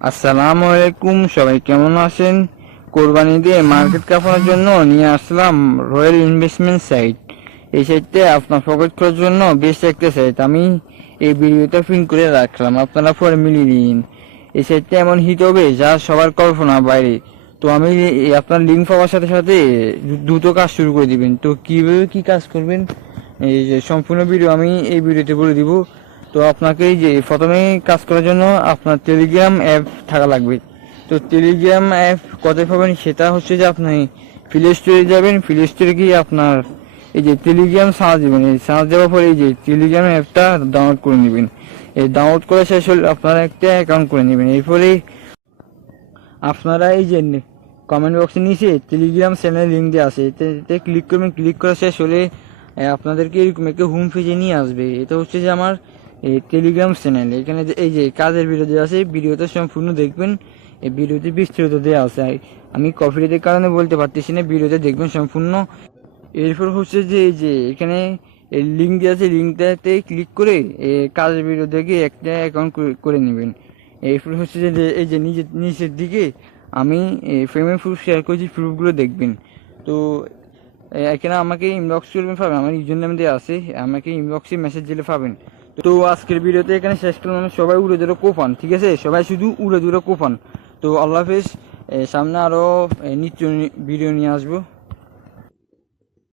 আসসালামু আলাইকুম, সবাই কেমন আছেন? কোরবানি দিয়ে মার্কেট কাপানোর জন্য নিয়ে আসলাম রয়্যাল ইনভেস্টমেন্ট সাইট। এই সাইটটা আপনার পকেট করার জন্য বেশ একটা সাইট। আমি এই ভিডিওটা প্রিন্ট করে রাখলাম, আপনারা পরে মিলিয়ে নিন। এই সাইটটা এমন হিট হবে যা সবার কল্পনা বাইরে। তো আমি আপনার লিঙ্ক পাওয়ার সাথে সাথে দ্রুত কাজ শুরু করে দিবেন। তো কীভাবে কী কাজ করবেন এই যে সম্পূর্ণ ভিডিও আমি এই ভিডিওতে বলে দিব। তো আপনাকে এই যে প্রথমে কাজ করার জন্য আপনার টেলিগ্রাম অ্যাপ থাকা লাগবে। তো টেলিগ্রাম অ্যাপ কোথায় পাবেন সেটা হচ্ছে যে আপনি প্লে স্টোরে যাবেন, প্লে স্টোরে গিয়ে আপনার এই যে টেলিগ্রাম সার্চ দেবেন। এই সার্চ দেওয়ার পরে এই যে টেলিগ্রাম অ্যাপটা ডাউনলোড করে নেবেন। এই ডাউনলোড করে শেষ হলে আপনারা একটা অ্যাকাউন্ট করে নেবেন। এরপরে আপনারা এই যে কমেন্ট বক্সের নিচে টেলিগ্রাম চ্যানেল লিঙ্ক দেওয়া আছে, এতে ক্লিক করবেন। ক্লিক করা শেষ হলে আপনাদেরকে এরকম একটা হোম পেজে নিয়ে আসবে। এটা হচ্ছে যে আমার এই টেলিগ্রাম চ্যানেল। এখানে এই যে কাজের ভিডিও দেওয়া আছে, ভিডিওটা সম্পূর্ণ দেখবেন। এই ভিডিওতে বিস্তারিত দেওয়া আছে, আমি কপিরাইটের কারণে বলতে পারতেছি না, ভিডিওতে দেখবেন সম্পূর্ণ। এরপর হচ্ছে যে এই যে এখানে লিঙ্ক দেওয়া আছে, লিঙ্কটাতে ক্লিক করে কাজের ভিডিও দেখে একটা অ্যাকাউন্ট করে নেবেন। এরপর হচ্ছে যে এই যে নিচের দিকে আমি পেমেন্ট প্রুফ শেয়ার করেছি, প্রুফগুলো দেখবেন। তো এখানে আমাকে ইনবক্স করবেন, পাবেন আমার ইউজার নেম দেওয়া আছে, আমাকে ইনবক্সে মেসেজ দিলে পাবেন। তো আজকের ভিডিওতে এখানে শেষ করলাম। সবাই উড়ে ধরে কোপান, ঠিক আছে? সবাই শুধু উড়ে ধরে কোপান। তো আল্লাহ হাফেজ। সামনে আরও নিত্য ভিডিও নিয়ে আসবো।